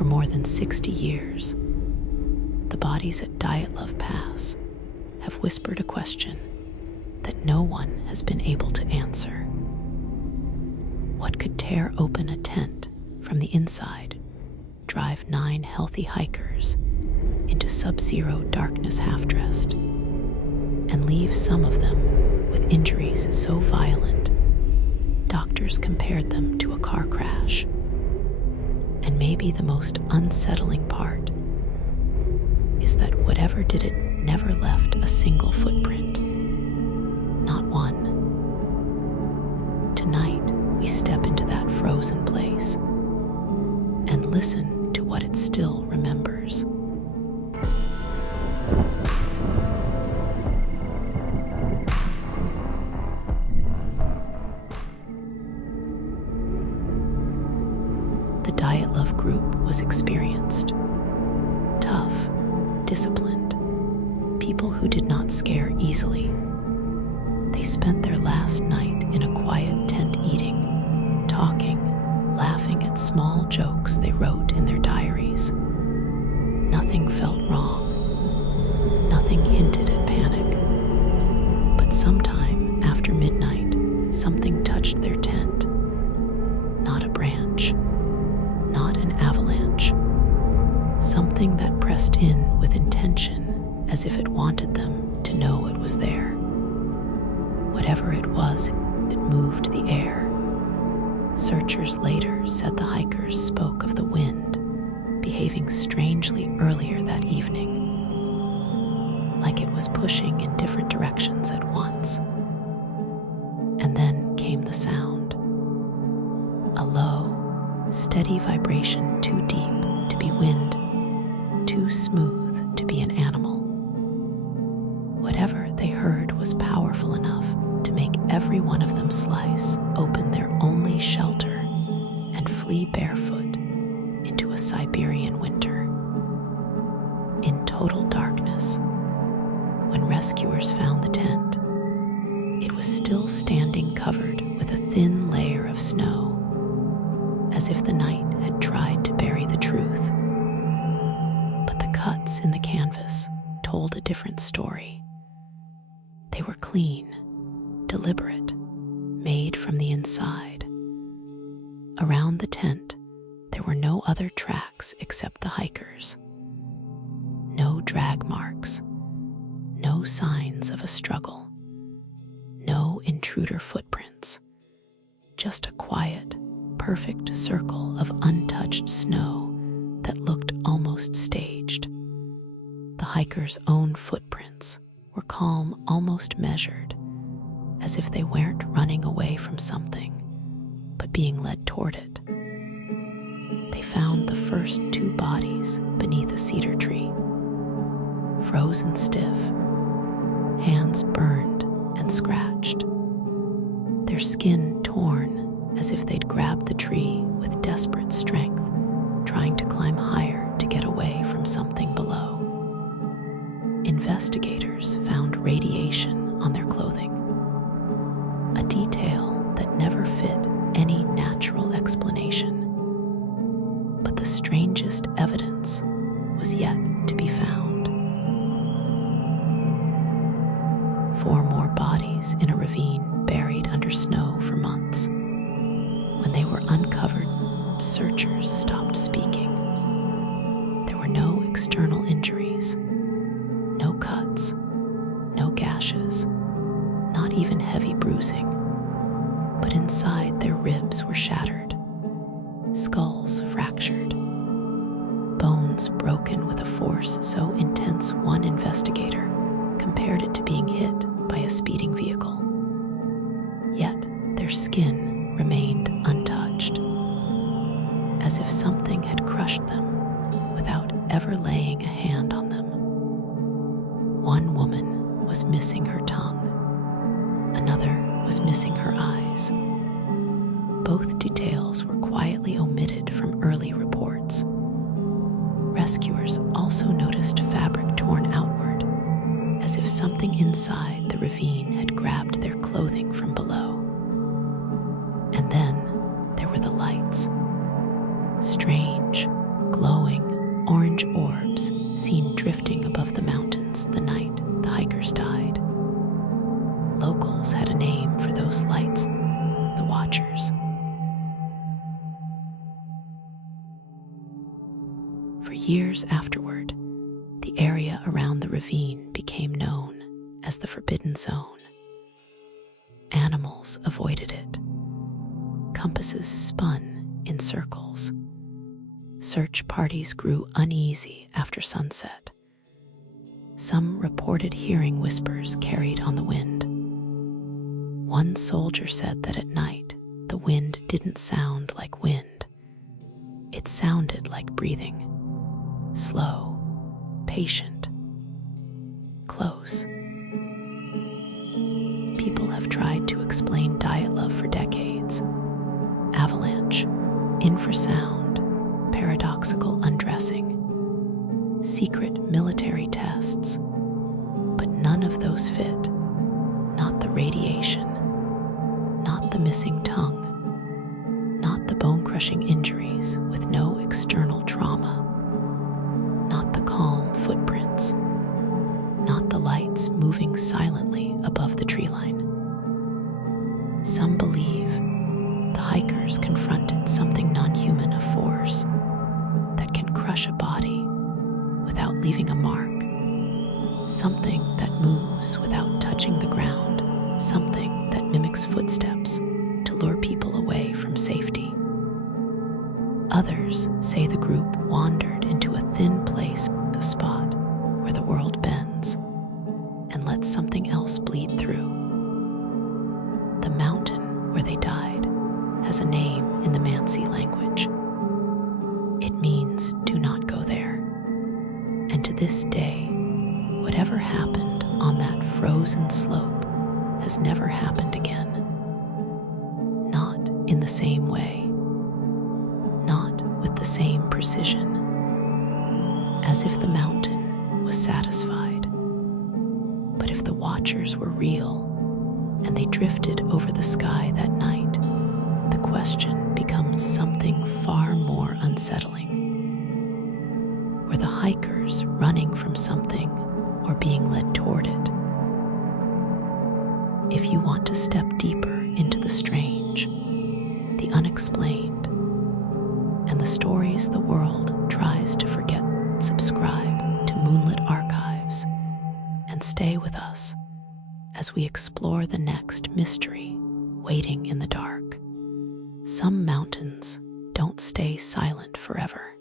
For more than 60 years, the bodies at Dyatlov Pass have whispered a question that no one has been able to answer. What could tear open a tent from the inside, drive 9 healthy hikers into sub-zero darkness half-dressed, and leave some of them with injuries so violent, doctors compared them to a car crash? And maybe the most unsettling part is that whatever did it never left a single footprint. Not one. Tonight, we step into that frozen place and listen to what it still remembers. The Dyatlov group was experienced, tough, disciplined, people who did not scare easily. They spent their last night in a quiet tent eating, talking, laughing at small jokes they wrote in their diaries. Nothing felt wrong. Nothing hinted at panic. But sometime after midnight, something touched their tent. Not a branch. Not an avalanche. Something that pressed in with intention, as if it wanted them to know it was there. Whatever it was, it moved the air. Searchers later said the hikers spoke of the wind behaving strangely earlier that evening, like it was pushing in different directions at once. And then came the sound. A low, steady vibration, too deep to be wind, too smooth to be an animal. Whatever they heard was powerful enough to make every one of them slice open their only shelter and flee barefoot into a Siberian winter. In total darkness, when rescuers found the tent, it was still standing covered with a thin layer of snow, as if the night had tried to bury the truth. But the cuts in the canvas told a different story. They were clean, deliberate, made from the inside. Around the tent, there were no other tracks except the hikers. No drag marks, no signs of a struggle, no intruder footprints, just a quiet, perfect circle of untouched snow that looked almost staged. The hikers' own footprints were calm, almost measured, as if they weren't running away from something, but being led toward it. They found the first 2 bodies beneath a cedar tree, frozen stiff, hands burned and scratched, their skin torn as if they'd grabbed the tree with desperate strength, trying to climb higher to get away from something below. Investigators found radiation on their clothing, a detail that never fit any natural explanation. But the strangest evidence was yet to be found. 4 more bodies in a ravine buried under snow for months. When they were uncovered, searchers stopped speaking. There were no external injuries, no cuts, no gashes, not even heavy bruising. But inside, their ribs were shattered, skulls fractured, bones broken with a force so intense one investigator compared it to being hit by a speeding vehicle. Yet their skin remained untouched, as if something had crushed them without ever laying a hand on them. One woman was missing her tongue. Another was missing her eyes. Both details were quietly omitted from early reports. Rescuers also noticed fabric torn outward, as if something inside the ravine had grabbed their clothing from below. And then there were the lights. Strange, glowing orange orbs seen drifting above the mountains the night the hikers died. Locals had a name for those lights, the Watchers. For years afterward, the area around the ravine became known as the Forbidden Zone. Animals avoided it. Compasses spun in circles. Search parties grew uneasy after sunset. Some reported hearing whispers carried on the wind. One soldier said that at night, the wind didn't sound like wind. It sounded like breathing. Slow, patient, close. People have tried to explain Dyatlov for decades. Avalanche, infrasound, paradoxical undressing, secret military tests. But none of those fit. Not the radiation, not the missing tongue, not the bone-crushing injuries with no external trauma, not the calm footprints, not the lights moving silently above the tree line. Some believe the hikers confronted something non-human of force that can crush a body without leaving a mark, something that moves without touching the ground, something that mimics footsteps to lure people away from safety. Others say the group wandered into a thin place, a spot where the world bends, and lets something else bleed through. The mountain where they died has a name in the Mansi language. It means do not go there. And to this day, whatever happened on that frozen slope has never happened again. Not in the same way. Not with the same precision. As if the mountain was satisfied. But if the Watchers were real, and they drifted over the sky that night, the question becomes something far more unsettling. Were the hikers running from something or being led toward it? If you want to step deeper into the strange, the unexplained, and the stories the world tries to forget, subscribe to Moonlit Archives and stay with us as we explore the next mystery waiting in the dark. Some mountains don't stay silent forever.